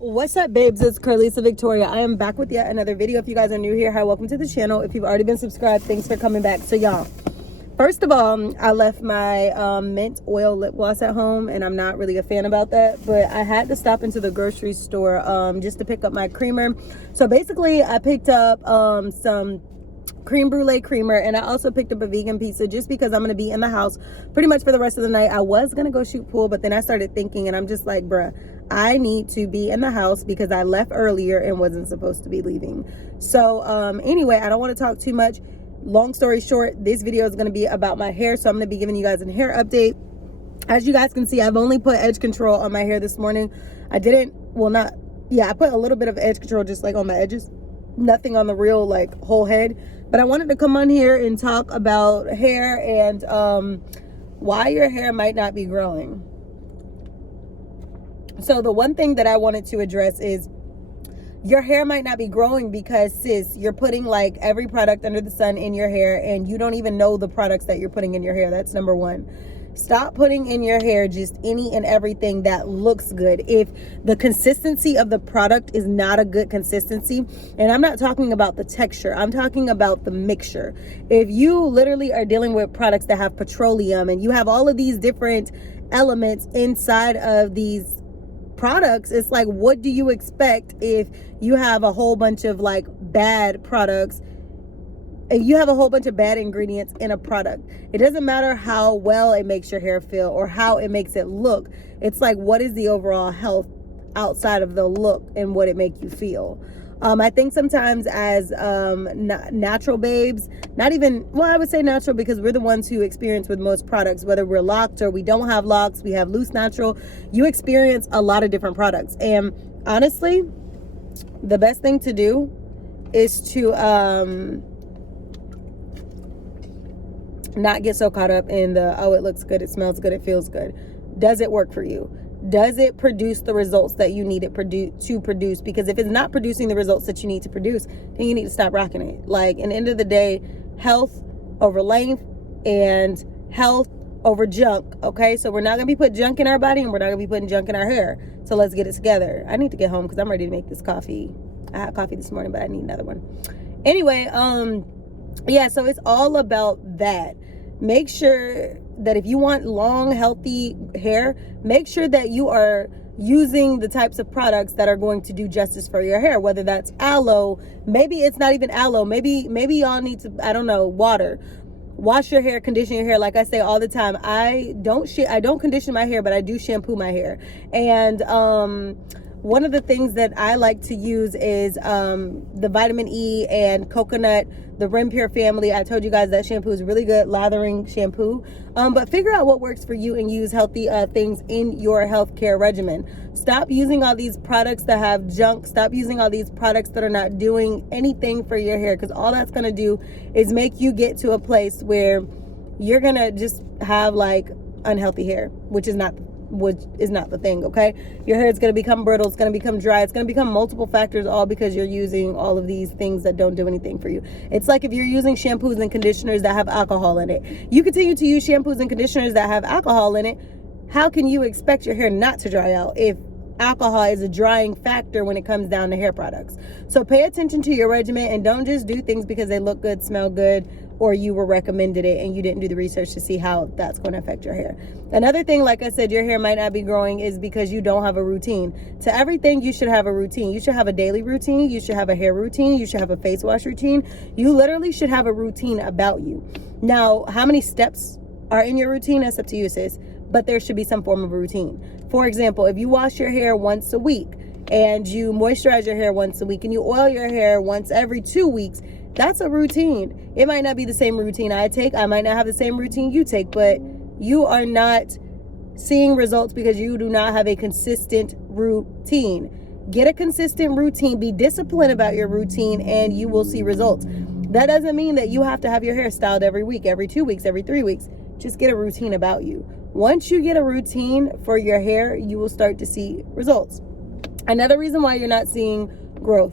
What's up, babes? It's cralisa Victoria. I am back with yet another video. If you guys are new here, hi, welcome to the channel. If you've already been subscribed, thanks for coming back. So y'all, first of all, I left my mint oil lip gloss at home, and I'm not really a fan about that, but I had to stop into the grocery store just to pick up my creamer. So basically, I picked up some creme brulee creamer, and I also picked up a vegan pizza just because I'm going to be in the house pretty much for the rest of the night. I was going to go shoot pool, but then I started thinking, and I'm just like, bruh, I need to be in the house because I left earlier and wasn't supposed to be leaving. So anyway, I don't want to talk too much. Long story short, this video is going to be about my hair, so I'm going to be giving you guys a hair update. As you guys can see, I've only put edge control on my hair this morning. I put a little bit of edge control just like on my edges, nothing on the real like whole head. But I wanted to come on here and talk about hair and why your hair might not be growing. So the one thing that I wanted to address is your hair might not be growing because, sis, you're putting like every product under the sun in your hair and you don't even know the products that you're putting in your hair. That's number one. Stop putting in your hair just any and everything that looks good. If the consistency of the product is not a good consistency, and I'm not talking about the texture, I'm talking about the mixture. If you literally are dealing with products that have petroleum and you have all of these different elements inside of these products, it's like, what do you expect if you have a whole bunch of like bad products? If you have a whole bunch of bad ingredients in a product, it doesn't matter how well it makes your hair feel or how it makes it look. It's like, what is the overall health outside of the look and what it make you feel? I think sometimes as natural babes, I would say natural because we're the ones who experience with most products, whether we're locked or we don't have locks, we have loose natural, you experience a lot of different products. And honestly, the best thing to do is to not get so caught up in the, oh, it looks good, it smells good, it feels good. Does it work for you? Does it produce the results that you need it to produce? Because if it's not producing the results that you need to produce, then you need to stop rocking it. Like, in the end of the day, health over length and health over junk, okay? So we're not going to be putting junk in our body and we're not going to be putting junk in our hair. So let's get it together. I need to get home because I'm ready to make this coffee. I had coffee this morning, but I need another one. Anyway, yeah, so it's all about that. Make sure that if you want long, healthy hair, make sure that you are using the types of products that are going to do justice for your hair, whether that's aloe, maybe it's not even aloe, maybe y'all need to, I don't know, water. Wash your hair, condition your hair. Like I say all the time, I don't condition my hair, but I do shampoo my hair. And one of the things that I like to use is the vitamin E and coconut, the Rim Pure family. I told you guys that shampoo is really good, lathering shampoo. But figure out what works for you and use healthy things in your healthcare regimen. Stop using all these products that have junk. Stop using all these products that are not doing anything for your hair, because all that's going to do is make you get to a place where you're going to just have like unhealthy hair, which is not the thing, okay? Your hair is going to become brittle, it's going to become dry, it's going to become multiple factors, all because you're using all of these things that don't do anything for you. It's like if you're using shampoos and conditioners that have alcohol in it. You continue to use shampoos and conditioners that have alcohol in it, how can you expect your hair not to dry out if alcohol is a drying factor when it comes down to hair products? So pay attention to your regimen and don't just do things because they look good, smell good, or you were recommended it and you didn't do the research to see how that's going to affect your hair. Another thing, like I said, your hair might not be growing is because you don't have a routine. To everything, you should have a routine. You should have a daily routine. You should have a hair routine. You should have a face wash routine. You literally should have a routine about you. Now, how many steps are in your routine? That's up to you, sis. But there should be some form of routine. For example, if you wash your hair once a week and you moisturize your hair once a week and you oil your hair once every 2 weeks, that's a routine. It might not be the same routine I take. I might not have the same routine you take, but you are not seeing results because you do not have a consistent routine. Get a consistent routine. Be disciplined about your routine and you will see results. That doesn't mean that you have to have your hair styled every week, every 2 weeks, every 3 weeks. Just get a routine about you. Once you get a routine for your hair, you will start to see results. Another reason why you're not seeing growth.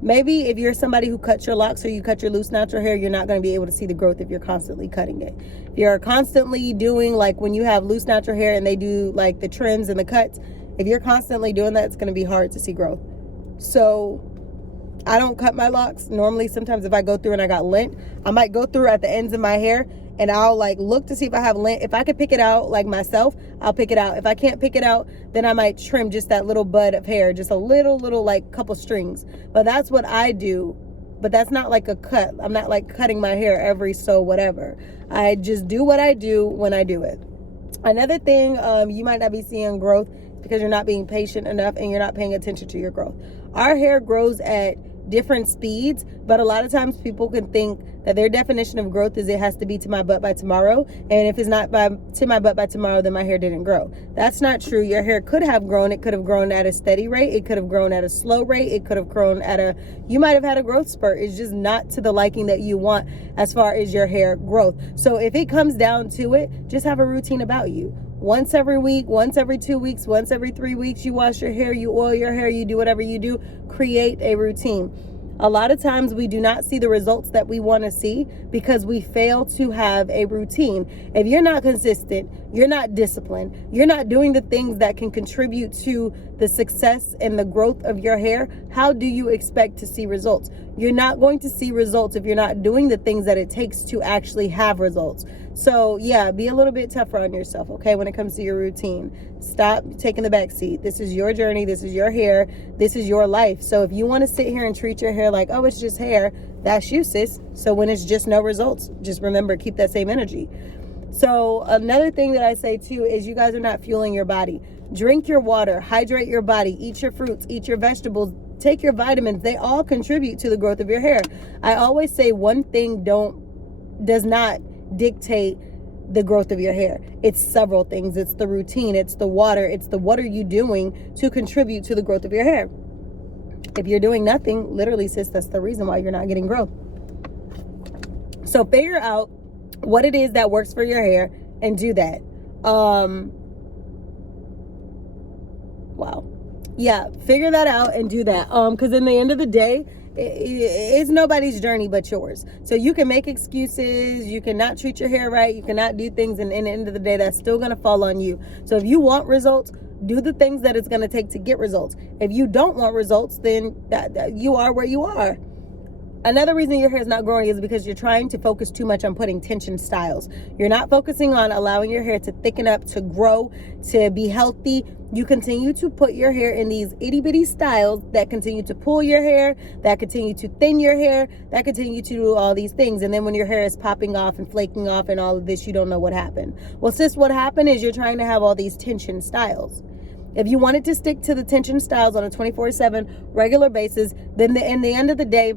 Maybe if you're somebody who cuts your locks or you cut your loose natural hair, you're not going to be able to see the growth if you're constantly cutting it. If you're constantly doing, like when you have loose natural hair and they do like the trims and the cuts, If you're constantly doing that, it's going to be hard to see growth. So I don't cut my locks. Normally, sometimes if I go through and I got lint, I might go through at the ends of my hair and I'll like look to see if I have lint. If I could pick it out like myself, I'll pick it out. If I can't pick it out, then I might trim just that little bud of hair, just a little like couple strings. But that's what I do. But that's not like a cut. I'm not like cutting my hair every so whatever. I just do what I do when I do it. Another thing, you might not be seeing growth because you're not being patient enough and you're not paying attention to your growth. Our hair grows at different speeds, but a lot of times people can think that their definition of growth is it has to be to my butt by tomorrow, and if it's not to my butt by tomorrow, then my hair didn't grow. That's not true. Your hair could have grown. It could have grown at a steady rate. It could have grown at a slow rate. It could have grown you might have had a growth spurt. It's just not to the liking that you want as far as your hair growth. So if it comes down to it, just have a routine about you. Once every week, once every 2 weeks, once every 3 weeks, you wash your hair, you oil your hair, you do whatever you do, create a routine. A lot of times we do not see the results that we want to see because we fail to have a routine. If you're not consistent, you're not disciplined, you're not doing the things that can contribute to the success and the growth of your hair, how do you expect to see results? You're not going to see results if you're not doing the things that it takes to actually have results. So yeah, be a little bit tougher on yourself, okay, when it comes to your routine. Stop taking the back seat. This is your journey. This is your hair. This is your life. So if you want to sit here and treat your hair like, oh, it's just hair, that's you, sis. So when it's just no results, just remember, keep that same energy. So another thing that I say too is you guys are not fueling your body. Drink your water, hydrate your body, eat your fruits, eat your vegetables, take your vitamins. They all contribute to the growth of your hair. I always say one thing does not dictate the growth of your hair. It's several things. It's the routine, it's the water, it's the what are you doing to contribute to the growth of your hair. If you're doing nothing, literally, sis, that's the reason why you're not getting growth. So figure out what it is that works for your hair and do that. Wow. Yeah, figure that out and do that. Because in the end of the day, it's nobody's journey but yours. So you can make excuses, you cannot treat your hair right, you cannot do things, and in the end of the day, that's still going to fall on you. So if you want results, do the things that it's going to take to get results. If you don't want results, then that you are where you are. Another reason your hair is not growing is because you're trying to focus too much on putting tension styles. You're not focusing on allowing your hair to thicken up, to grow, to be healthy. You continue to put your hair in these itty bitty styles that continue to pull your hair, that continue to thin your hair, that continue to do all these things. And then when your hair is popping off and flaking off and all of this, you don't know what happened. Well, sis, what happened is you're trying to have all these tension styles. If you wanted to stick to the tension styles on a 24/7 regular basis, then in the end of the day,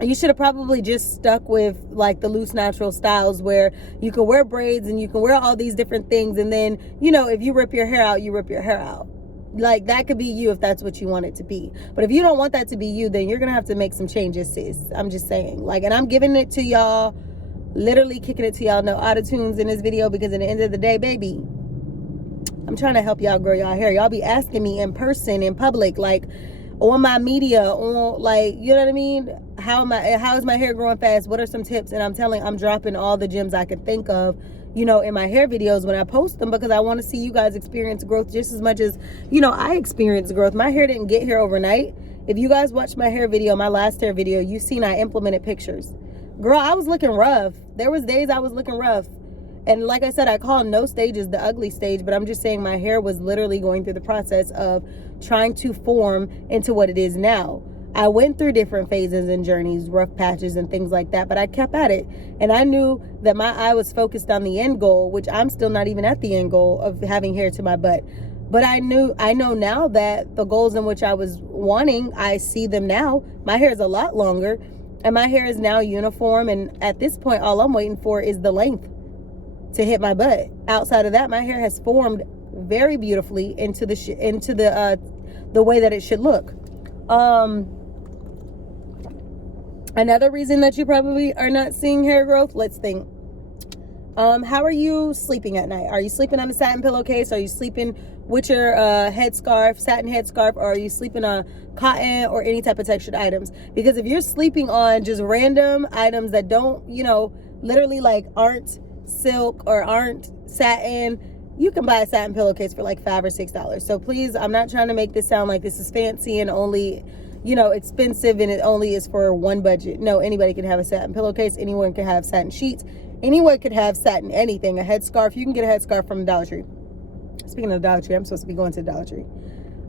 you should have probably just stuck with like the loose natural styles where you can wear braids and you can wear all these different things. And then, if you rip your hair out, you rip your hair out. Like that could be you if that's what you want it to be. But if you don't want that to be you, then you're going to have to make some changes, sis. I'm just saying. And I'm giving it to y'all, literally kicking it to y'all. No auto-tunes in this video because at the end of the day, baby, I'm trying to help y'all grow y'all hair. Y'all be asking me in person, in public, on my media, on you know what I mean? How is my hair growing fast? What are some tips? And I'm dropping all the gems I can think of, in my hair videos when I post them, because I want to see you guys experience growth just as much as, I experienced growth. My hair didn't get here overnight. If you guys watched my hair video, my last hair video, you've seen I implemented pictures. Girl, I was looking rough. There was days I was looking rough. And like I said, I call no stages the ugly stage, but I'm just saying my hair was literally going through the process of trying to form into what it is now. I went through different phases and journeys, rough patches and things like that, but I kept at it. And I knew that my eye was focused on the end goal, which I'm still not even at the end goal of having hair to my butt. But I know now that the goals in which I was wanting, I see them now. My hair is a lot longer and my hair is now uniform. And at this point, all I'm waiting for is the length to hit my butt. Outside of that, my hair has formed very beautifully into the way that it should look. Another reason that you probably are not seeing hair growth, let's think. How are you sleeping at night? Are you sleeping on a satin pillowcase? Are you sleeping with your satin headscarf, or are you sleeping on cotton or any type of textured items? Because if you're sleeping on just random items that don't, literally aren't silk or aren't satin, you can buy a satin pillowcase for like $5 or $6. So please, I'm not trying to make this sound like this is fancy and only, you know, expensive and it only is for one budget. No, anybody can have a satin pillowcase. Anyone can have satin sheets. Anyone could have satin anything. A headscarf. You can get a headscarf from Dollar Tree. Speaking of the Dollar Tree, I'm supposed to be going to the Dollar Tree.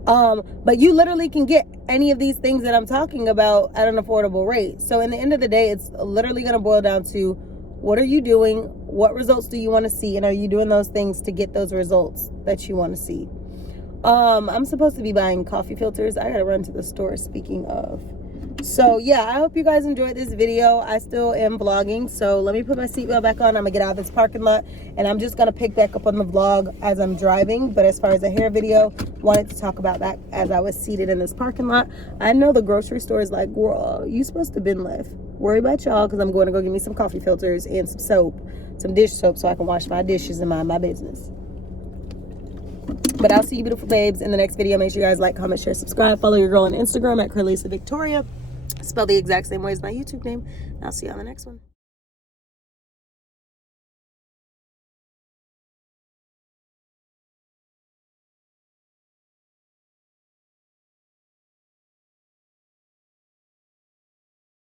But you literally can get any of these things that I'm talking about at an affordable rate. So in the end of the day, it's literally going to boil down to, what are you doing? What results do you want to see? And are you doing those things to get those results that you want to see? I'm supposed to be buying coffee filters. I gotta run to the store, speaking of. So yeah, I hope you guys enjoyed this video. I still am vlogging, so let me put my seatbelt back on. I'm gonna get out of this parking lot, and I'm just gonna pick back up on the vlog as I'm driving. But as far as the hair video, wanted to talk about that as I was seated in this parking lot. I know the grocery store is like, girl, you supposed to been left. Worry about y'all, because I'm going to go get me some coffee filters and some soap, some dish soap, so I can wash my dishes and mind my business. But I'll see you beautiful babes in the next video. Make sure you guys like, comment, share, subscribe. Follow your girl on Instagram at cralisa Victoria. Spelled the exact same way as my YouTube name. I'll see you on the next one.